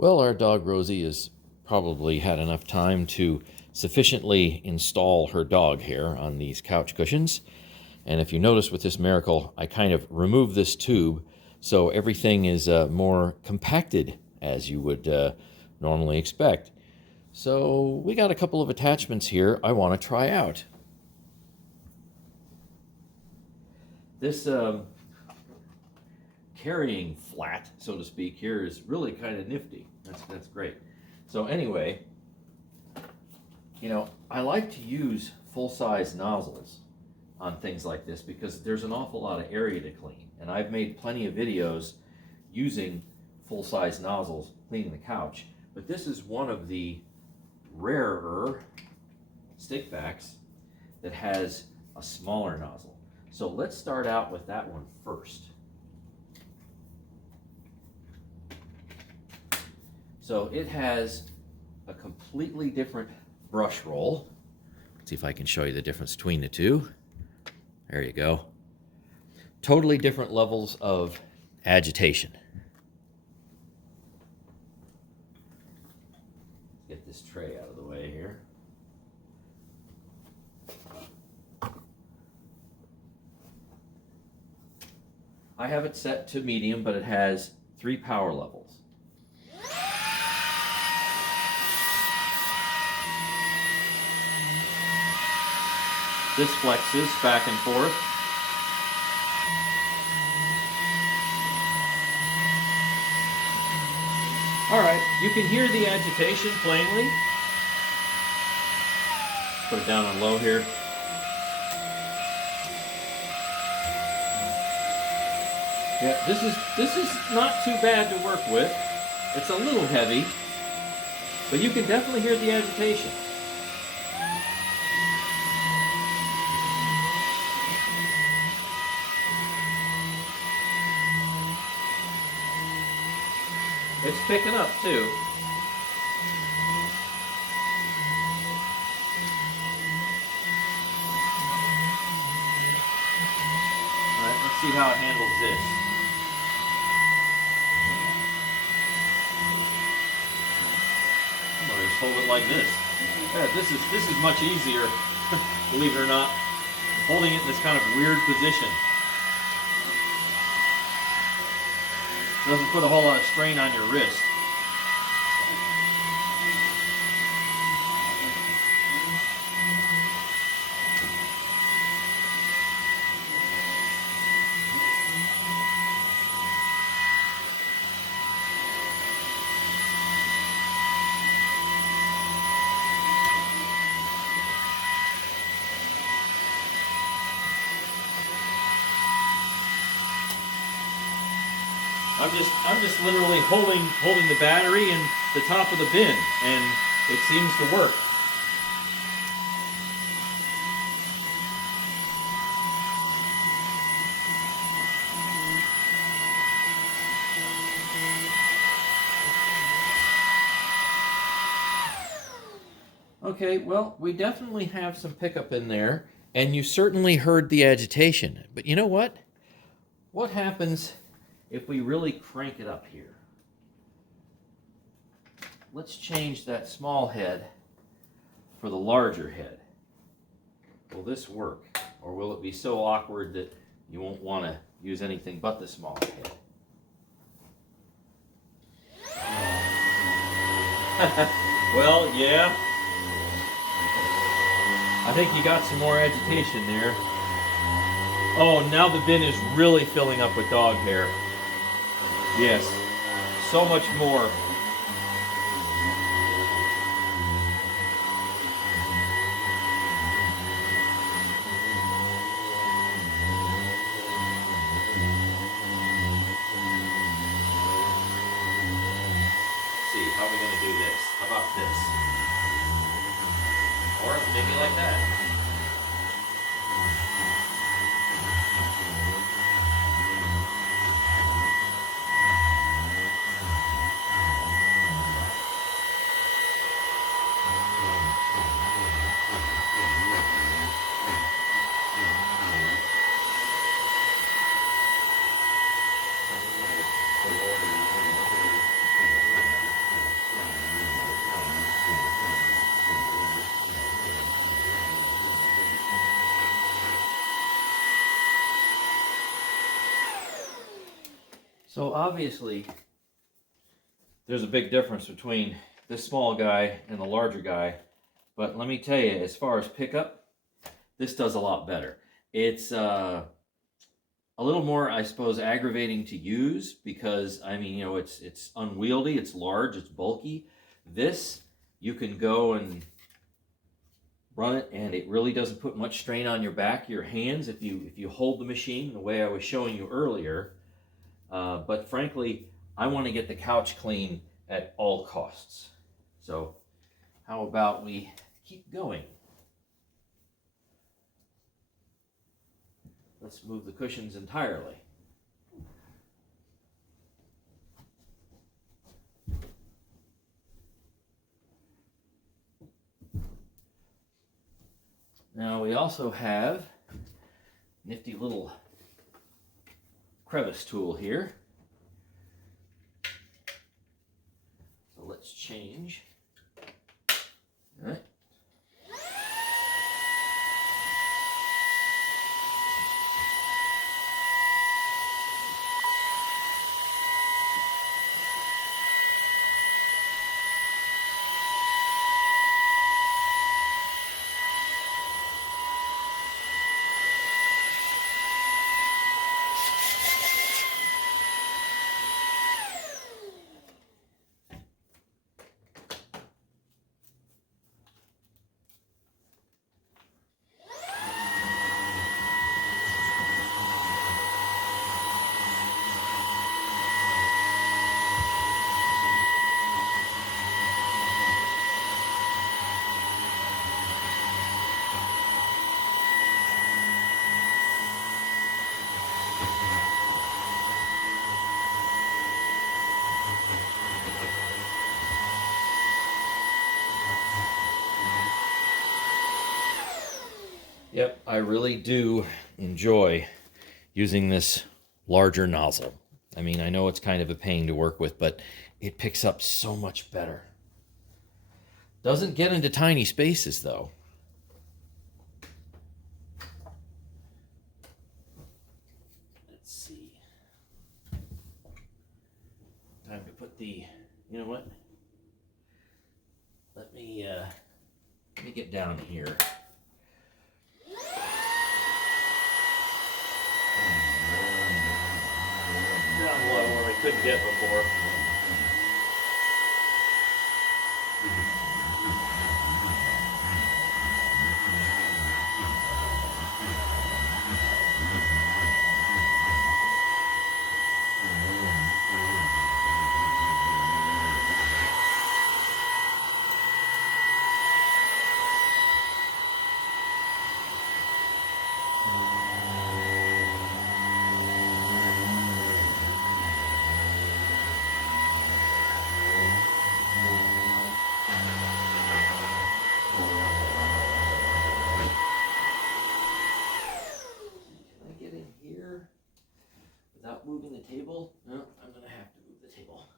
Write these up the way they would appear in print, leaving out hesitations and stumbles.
Well, our dog Rosie has probably had enough time to sufficiently install her dog hair on these couch cushions. And if you notice with this Maircle, I kind of removed this tube so everything is more compacted as you would normally expect. So we got a couple of attachments here I want to try out. This carrying flat, so to speak, here is really kind of nifty. That's great. So anyway, I like to use full-size nozzles on things like this because there's an awful lot of area to clean. And I've made plenty of videos using full-size nozzles cleaning the couch. But this is one of the rarer stickbacks that has a smaller nozzle. So let's start out with that one first. So it has a completely different brush roll. Let's see if I can show you the difference between the two. There you go. Totally different levels of agitation. Get this tray out of the way here. I have it set to medium, but it has 3 power levels. This flexes back and forth. All right, you can hear the agitation plainly. Put it down on low here. Yeah, this is not too bad to work with. It's a little heavy, but you can definitely hear the agitation. It's picking up too. All right, let's see how it handles this. I'm gonna just hold it like this. Yeah, this is much easier, believe it or not. Holding it in this kind of weird position. Doesn't put a whole lot of strain on your wrist. I'm just literally holding the battery in the top of the bin, and it seems to work. Okay, well, we definitely have some pickup in there, and you certainly heard the agitation. But you know what? What happens if we really crank it up here? Let's change that small head for the larger head. Will this work? Or will it be so awkward that you won't want to use anything but the small head? Well, yeah. I think you got some more agitation there. Oh, now the bin is really filling up with dog hair. Yes, so much more. Let's see, how are we going to do this? How about this? Or maybe like that. So obviously, there's a big difference between this small guy and the larger guy. But let me tell you, as far as pickup, this does a lot better. It's a little more, I suppose, aggravating to use because, I mean, you know, it's unwieldy, it's large, it's bulky. This, you can go and run it, and it really doesn't put much strain on your back, your hands, if you hold the machine the way I was showing you earlier. But frankly, I want to get the couch clean at all costs. So how about we keep going? Let's move the cushions entirely. Now we also have a nifty little crevice tool here. So let's change. All right. Yep, I really do enjoy using this larger nozzle. I mean, I know it's kind of a pain to work with, but it picks up so much better. Doesn't get into tiny spaces, though. Let's see. Time to put the, you know what? Let me get down here. Down low where we couldn't get before. Moving the table? No, I'm going to have to move the table.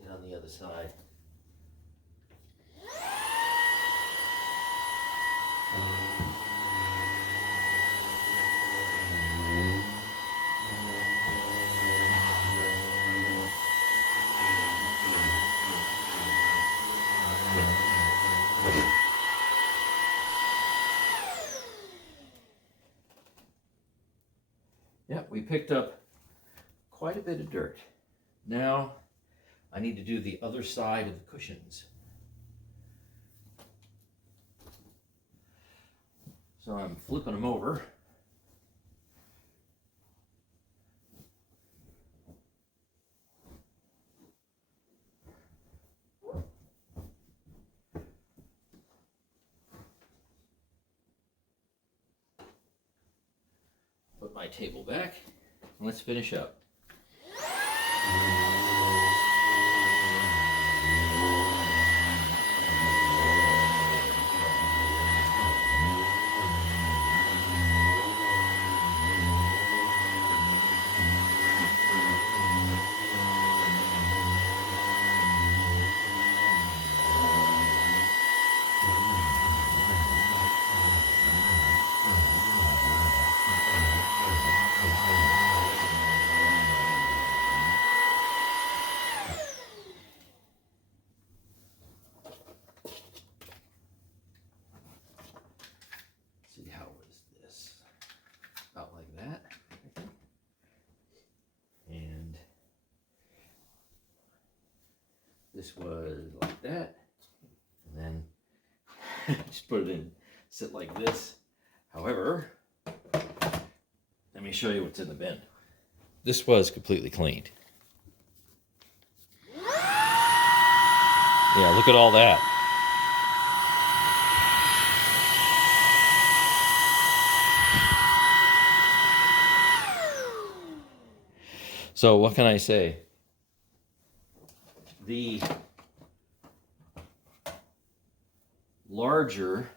Get on the other side. Yep, we picked up quite a bit of dirt. Now I need to do the other side of the cushions. So I'm flipping them over. Put my table back, and let's finish up. this was like that, and then just put it in, sit like this. However, let me show you what's in the bin. This was completely cleaned. Yeah, look at all that. So what can I say? The larger,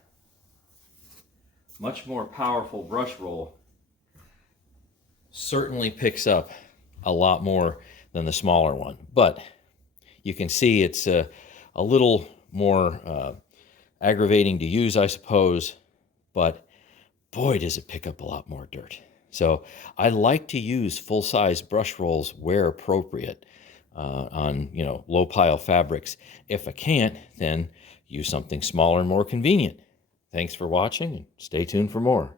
much more powerful brush roll certainly picks up a lot more than the smaller one. But you can see it's a little more aggravating to use, I suppose, but boy, does it pick up a lot more dirt. So I like to use full-size brush rolls where appropriate on, low pile fabrics. If I can't, then use something smaller and more convenient. Thanks for watching, and stay tuned for more.